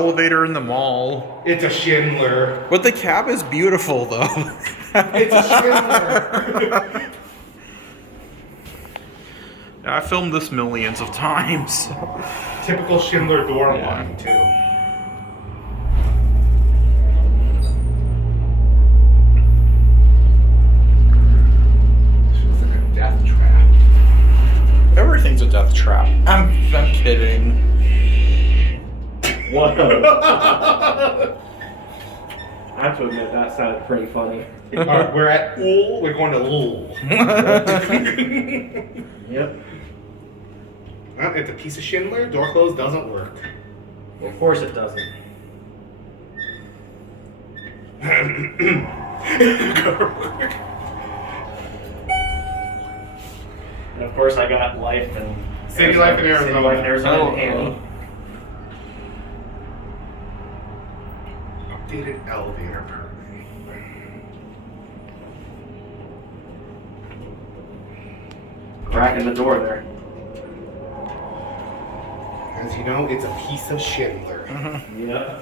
elevator in the mall. It's a Schindler. But the cab is beautiful, though. It's a Schindler. I filmed this millions of times. Typical Schindler door line, too. This feels like a death trap. Everything's a death trap. I'm kidding. Whoa. I have to admit, that sounded pretty funny. Alright, we're at Ool. We're going to Ool. Yep. Well, it's a piece of Schindler. Door close doesn't work. Of course it doesn't. And of course I got life and CityLife in Arizona. CityLife in Arizona Oh, and Annie. Updated elevator permit. Crack in the door there. As you know, it's a piece of Schindler. Yeah.